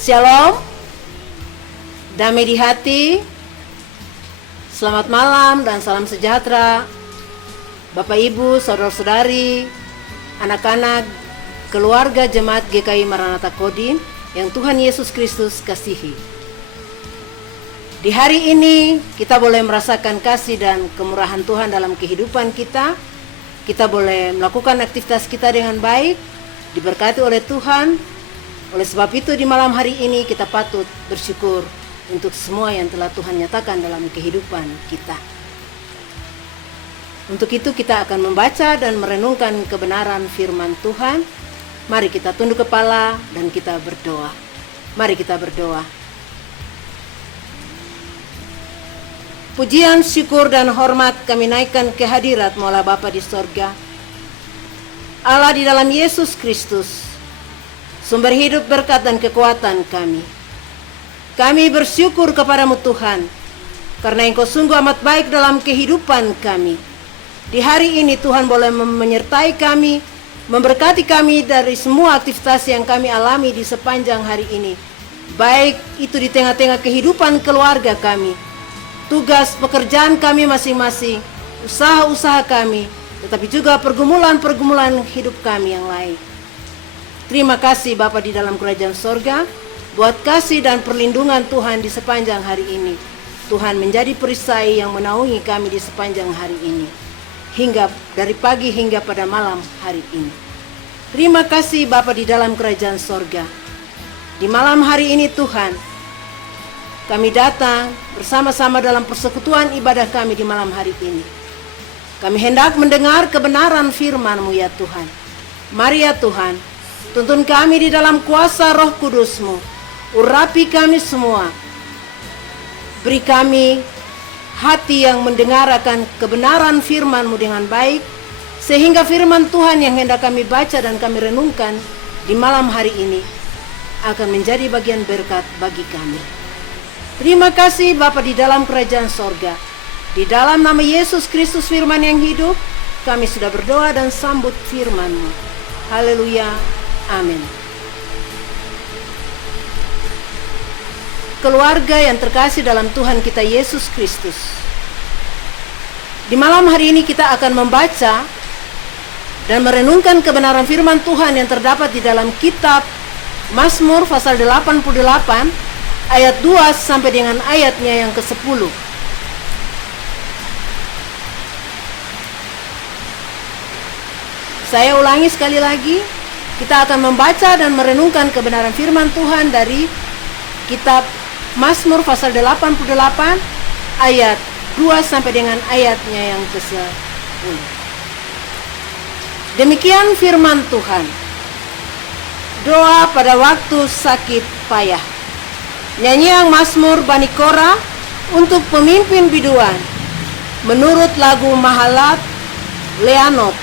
Shalom, damai di hati, selamat malam dan salam sejahtera Bapak Ibu, Saudara-saudari, anak-anak, keluarga Jemaat GKI Maranatha Kodim yang Tuhan Yesus Kristus kasihi. Di hari ini kita boleh merasakan kasih dan kemurahan Tuhan dalam kehidupan kita. Kita boleh melakukan aktivitas kita dengan baik, diberkati oleh Tuhan. Oleh sebab itu di malam hari ini kita patut bersyukur untuk semua yang telah Tuhan nyatakan dalam kehidupan kita. Untuk itu kita akan membaca dan merenungkan kebenaran firman Tuhan. Mari kita tunduk kepala dan kita berdoa. Mari kita berdoa. Pujian, syukur dan hormat kami naikkan ke hadirat-Mu Allah Bapa di sorga. Allah di dalam Yesus Kristus, sumber hidup, berkat dan kekuatan kami. Kami bersyukur kepadamu Tuhan, karena Engkau sungguh amat baik dalam kehidupan kami. Di hari ini Tuhan boleh menyertai kami, memberkati kami dari semua aktivitas yang kami alami di sepanjang hari ini. Baik itu di tengah-tengah kehidupan keluarga kami, tugas pekerjaan kami masing-masing, usaha-usaha kami, tetapi juga pergumulan-pergumulan hidup kami yang lain. Terima kasih Bapa di dalam kerajaan sorga, buat kasih dan perlindungan Tuhan di sepanjang hari ini. Tuhan menjadi perisai yang menaungi kami di sepanjang hari ini, hingga dari pagi hingga pada malam hari ini. Terima kasih Bapa di dalam kerajaan sorga. Di malam hari ini Tuhan, kami datang bersama-sama dalam persekutuan ibadah kami di malam hari ini. Kami hendak mendengar kebenaran firman-Mu ya Tuhan. Mari ya Tuhan, tuntun kami di dalam kuasa Roh Kudus-Mu. Urapi kami semua. Beri kami hati yang mendengarkan kebenaran firman-Mu dengan baik, sehingga firman Tuhan yang hendak kami baca dan kami renungkan di malam hari ini akan menjadi bagian berkat bagi kami. Terima kasih Bapa di dalam kerajaan sorga. Di dalam nama Yesus Kristus firman yang hidup, kami sudah berdoa dan sambut firman-Mu. Haleluya. Amin. Keluarga yang terkasih dalam Tuhan kita Yesus Kristus, di malam hari ini kita akan membaca dan merenungkan kebenaran firman Tuhan yang terdapat di dalam kitab Mazmur pasal 88 ayat 2 sampai dengan ayatnya yang ke-10. Saya ulangi sekali lagi. Kita akan membaca dan merenungkan kebenaran firman Tuhan dari kitab Mazmur pasal 88 ayat 2 sampai dengan ayatnya yang ke-10. Demikian firman Tuhan. Doa pada waktu sakit payah. Nyanyian Mazmur Bani Korah untuk pemimpin biduan. Menurut lagu Mahalat Leanot,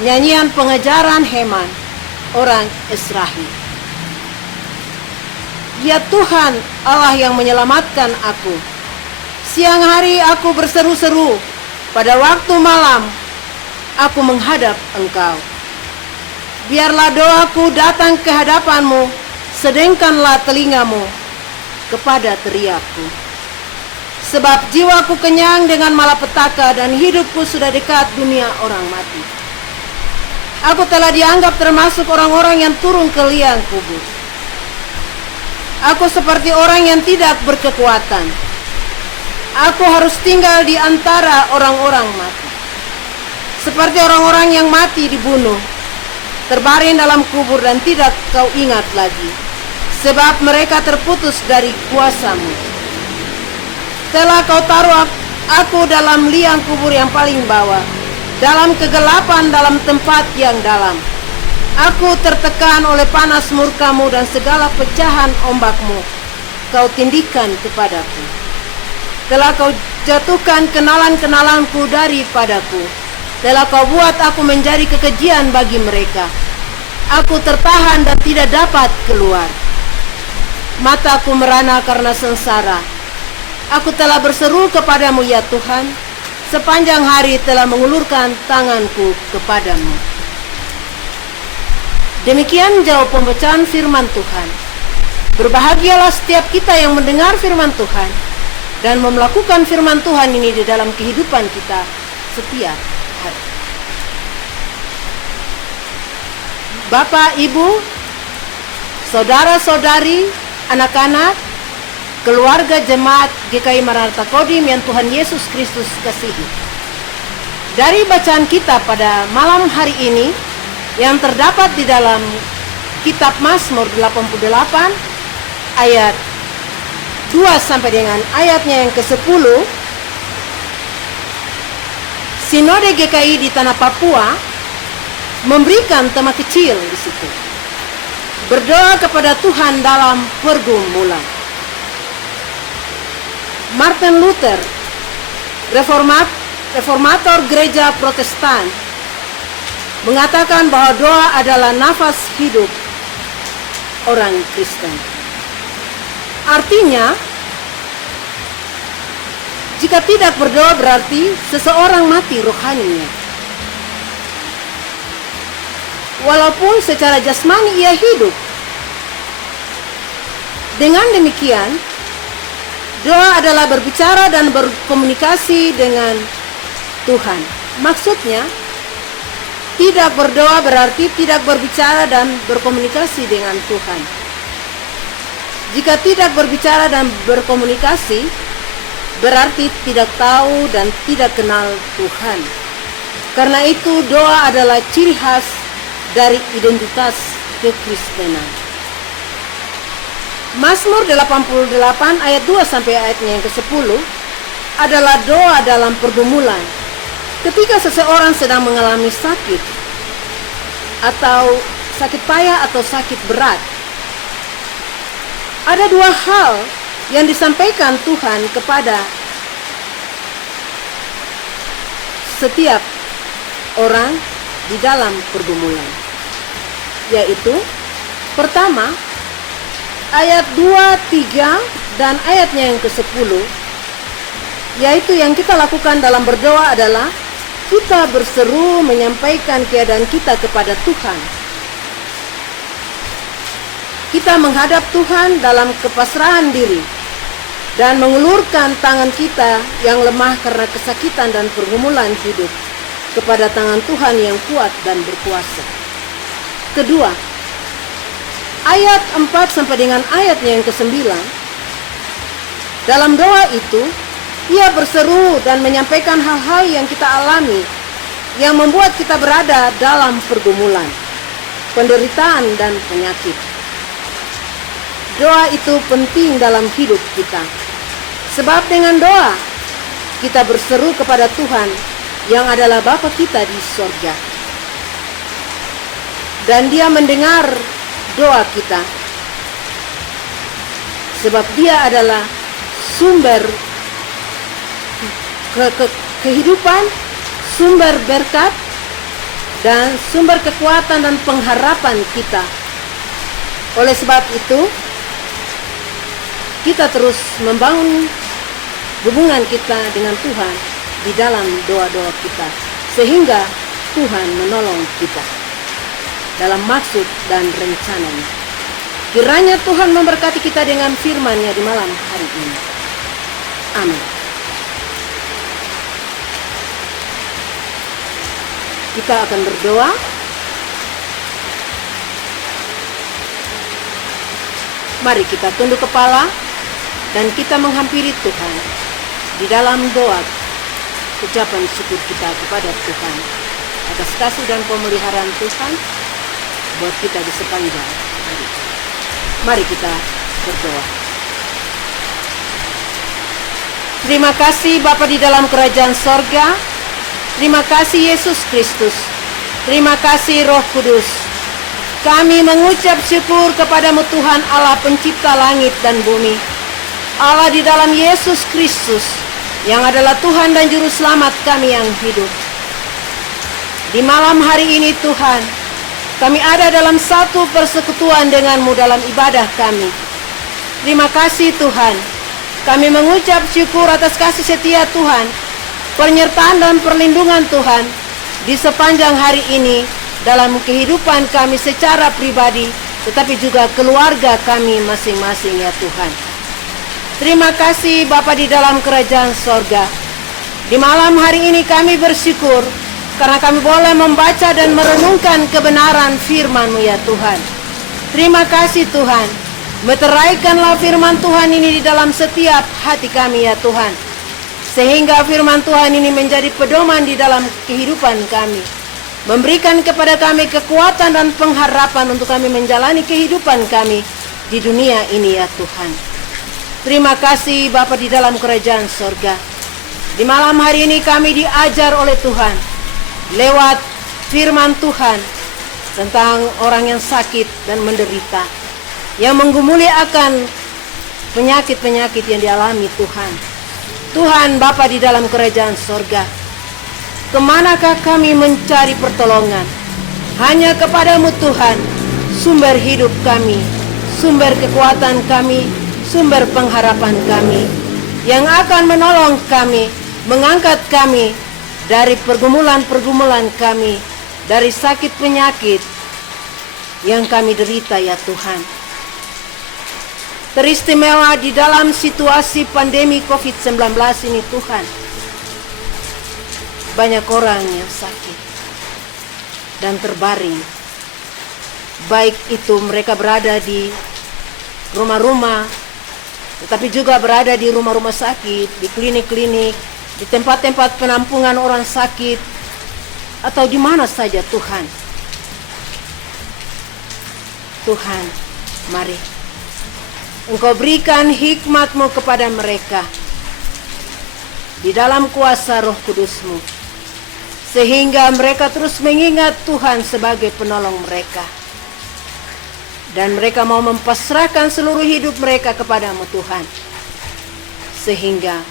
nyanyian pengajaran Heman, orang Israel. Ya Tuhan, Allah yang menyelamatkan aku. Siang hari aku berseru-seru, pada waktu malam aku menghadap Engkau. Biarlah doaku datang ke hadapan-Mu, sedengkanlah telinga-Mu kepada teriakku. Sebab jiwaku kenyang dengan malapetaka dan hidupku sudah dekat dunia orang mati. Aku telah dianggap termasuk orang-orang yang turun ke liang kubur. Aku seperti orang yang tidak berkekuatan. Aku harus tinggal di antara orang-orang mati. Seperti orang-orang yang mati dibunuh, terbaring dalam kubur dan tidak Kau ingat lagi, sebab mereka terputus dari kuasa-Mu. Telah Kau taruh aku dalam liang kubur yang paling bawah, dalam kegelapan, dalam tempat yang dalam. Aku tertekan oleh panas murka-Mu dan segala pecahan ombak-Mu Kau tindihkan kepadaku. Telah Kau jatuhkan kenalan-kenalanku daripadaku. Telah Kau buat aku menjadi kekejian bagi mereka. Aku tertahan dan tidak dapat keluar. Mataku merana karena sengsara. Aku telah berseru kepadamu ya Tuhan. Sepanjang hari telah mengulurkan tanganku kepadamu. Demikian jawab pembacaan firman Tuhan. Berbahagialah setiap kita yang mendengar firman Tuhan dan melakukan firman Tuhan ini di dalam kehidupan kita setiap hari. Bapak, Ibu, saudara-saudari, anak-anak, keluarga jemaat GKI Maranatha Kodim yang Tuhan Yesus Kristus kasihi. Dari bacaan kita pada malam hari ini yang terdapat di dalam kitab Mazmur 88 ayat 2 sampai dengan ayatnya yang ke-10, Sinode GKI di Tanah Papua memberikan tema kecil di situ. Berdoa kepada Tuhan dalam pergumulan. Martin Luther, reformator gereja Protestan, mengatakan bahwa doa adalah nafas hidup orang Kristen. Artinya, jika tidak berdoa berarti seseorang mati rohaninya. Walaupun secara jasmani ia hidup. Dengan demikian, doa adalah berbicara dan berkomunikasi dengan Tuhan. Maksudnya, tidak berdoa berarti tidak berbicara dan berkomunikasi dengan Tuhan. Jika tidak berbicara dan berkomunikasi, berarti tidak tahu dan tidak kenal Tuhan. Karena itu doa adalah ciri khas dari identitas kekristenan. Mazmur 88 ayat 2 sampai ayatnya yang ke-10 adalah doa dalam pergumulan. Ketika seseorang sedang mengalami sakit atau sakit payah atau sakit berat, ada dua hal yang disampaikan Tuhan kepada setiap orang di dalam pergumulan, yaitu pertama ayat 2, 3 dan ayatnya yang ke-10, yaitu yang kita lakukan dalam berdoa adalah kita berseru menyampaikan keadaan kita kepada Tuhan. Kita menghadap Tuhan dalam kepasrahan diri dan mengulurkan tangan kita yang lemah karena kesakitan dan pergumulan hidup kepada tangan Tuhan yang kuat dan berkuasa. Kedua, ayat 4 sampai dengan ayatnya yang ke-9, dalam doa itu ia berseru dan menyampaikan hal-hal yang kita alami yang membuat kita berada dalam pergumulan, penderitaan dan penyakit. Doa itu penting dalam hidup kita. Sebab dengan doa kita berseru kepada Tuhan yang adalah Bapa kita di sorga. Dan Dia mendengar doa kita. Sebab Dia adalah sumber kehidupan, sumber berkat, dan sumber kekuatan dan pengharapan kita. Oleh sebab itu, kita terus membangun hubungan kita dengan Tuhan di dalam doa-doa kita, sehingga Tuhan menolong kita dalam maksud dan rencananya. Kiranya Tuhan memberkati kita dengan firman-Nya di malam hari ini. Amin. Kita akan berdoa. Mari kita tunduk kepala dan kita menghampiri Tuhan di dalam doa ucapan syukur kita kepada Tuhan atas kasih dan pemeliharaan Tuhan buat kita di sepanjang hari. Mari kita berdoa. Terima kasih Bapa di dalam kerajaan sorga. Terima kasih Yesus Kristus. Terima kasih Roh Kudus. Kami mengucap syukur kepadamu Tuhan Allah pencipta langit dan bumi. Allah di dalam Yesus Kristus yang adalah Tuhan dan Juru Selamat kami yang hidup. Di malam hari ini Tuhan, kami ada dalam satu persekutuan denganmu dalam ibadah kami. Terima kasih Tuhan. Kami mengucap syukur atas kasih setia Tuhan, penyertaan dan perlindungan Tuhan di sepanjang hari ini dalam kehidupan kami secara pribadi tetapi juga keluarga kami masing-masing ya Tuhan. Terima kasih Bapa di dalam kerajaan sorga. Di malam hari ini kami bersyukur karena kami boleh membaca dan merenungkan kebenaran firman-Mu ya Tuhan. Terima kasih Tuhan. Meteraikanlah firman Tuhan ini di dalam setiap hati kami ya Tuhan, sehingga firman Tuhan ini menjadi pedoman di dalam kehidupan kami, memberikan kepada kami kekuatan dan pengharapan untuk kami menjalani kehidupan kami di dunia ini ya Tuhan. Terima kasih Bapa di dalam kerajaan sorga. Di malam hari ini kami diajar oleh Tuhan lewat firman Tuhan tentang orang yang sakit dan menderita, yang menggumuli akan penyakit-penyakit yang dialami Tuhan. Tuhan Bapa di dalam kerajaan sorga, kemanakah kami mencari pertolongan? Hanya kepadamu Tuhan, sumber hidup kami, sumber kekuatan kami, sumber pengharapan kami, yang akan menolong kami, mengangkat kami dari pergumulan-pergumulan kami, dari sakit penyakit yang kami derita ya Tuhan. Teristimewa di dalam situasi pandemi COVID-19 ini Tuhan, banyak orang yang sakit dan terbaring, baik itu mereka berada di rumah-rumah, tetapi juga berada di rumah-rumah sakit, di klinik-klinik, di tempat-tempat penampungan orang sakit, atau di mana saja Tuhan. Tuhan, mari Engkau berikan hikmat-Mu kepada mereka di dalam kuasa Roh Kudus-Mu, sehingga mereka terus mengingat Tuhan sebagai penolong mereka. Dan mereka mau mempasrahkan seluruh hidup mereka kepadamu Tuhan, sehingga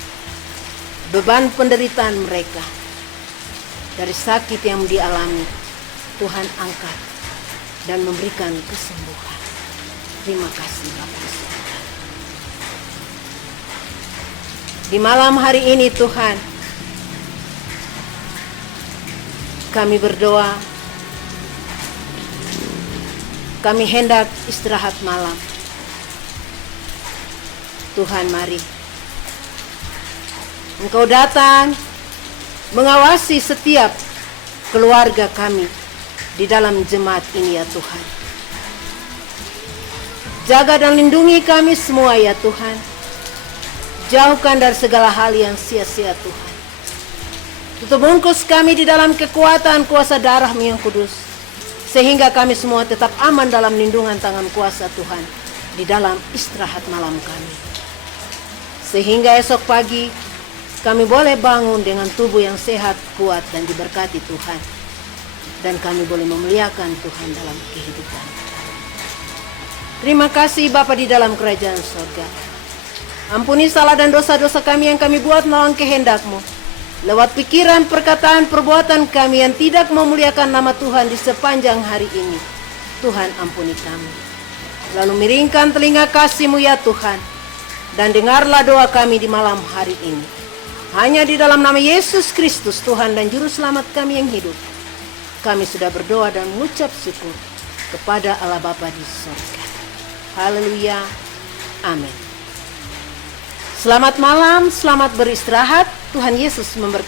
beban penderitaan mereka dari sakit yang dialami Tuhan angkat dan memberikan kesembuhan. Terima kasih Bapa di surga. Di malam hari ini Tuhan, kami berdoa, kami hendak istirahat malam. Tuhan, mari Engkau datang mengawasi setiap keluarga kami di dalam jemaat ini ya Tuhan. Jaga dan lindungi kami semua ya Tuhan. Jauhkan dari segala hal yang sia-sia Tuhan. Tutup bungkus kami di dalam kekuatan kuasa darah-Mu yang kudus, sehingga kami semua tetap aman dalam lindungan tangan kuasa Tuhan di dalam istirahat malam kami. Sehingga esok pagi kami boleh bangun dengan tubuh yang sehat, kuat, dan diberkati Tuhan. Dan kami boleh memuliakan Tuhan dalam kehidupan. Terima kasih Bapa di dalam kerajaan surga. Ampuni salah dan dosa-dosa kami yang kami buat melawan kehendak-Mu, lewat pikiran, perkataan, perbuatan kami yang tidak memuliakan nama Tuhan di sepanjang hari ini. Tuhan, ampuni kami. Lalu miringkan telinga kasih-Mu ya Tuhan, dan dengarlah doa kami di malam hari ini. Hanya di dalam nama Yesus Kristus, Tuhan dan Juru Selamat kami yang hidup, kami sudah berdoa dan mengucap syukur kepada Allah Bapa di surga. Haleluya. Amin. Selamat malam, selamat beristirahat. Tuhan Yesus memberkati.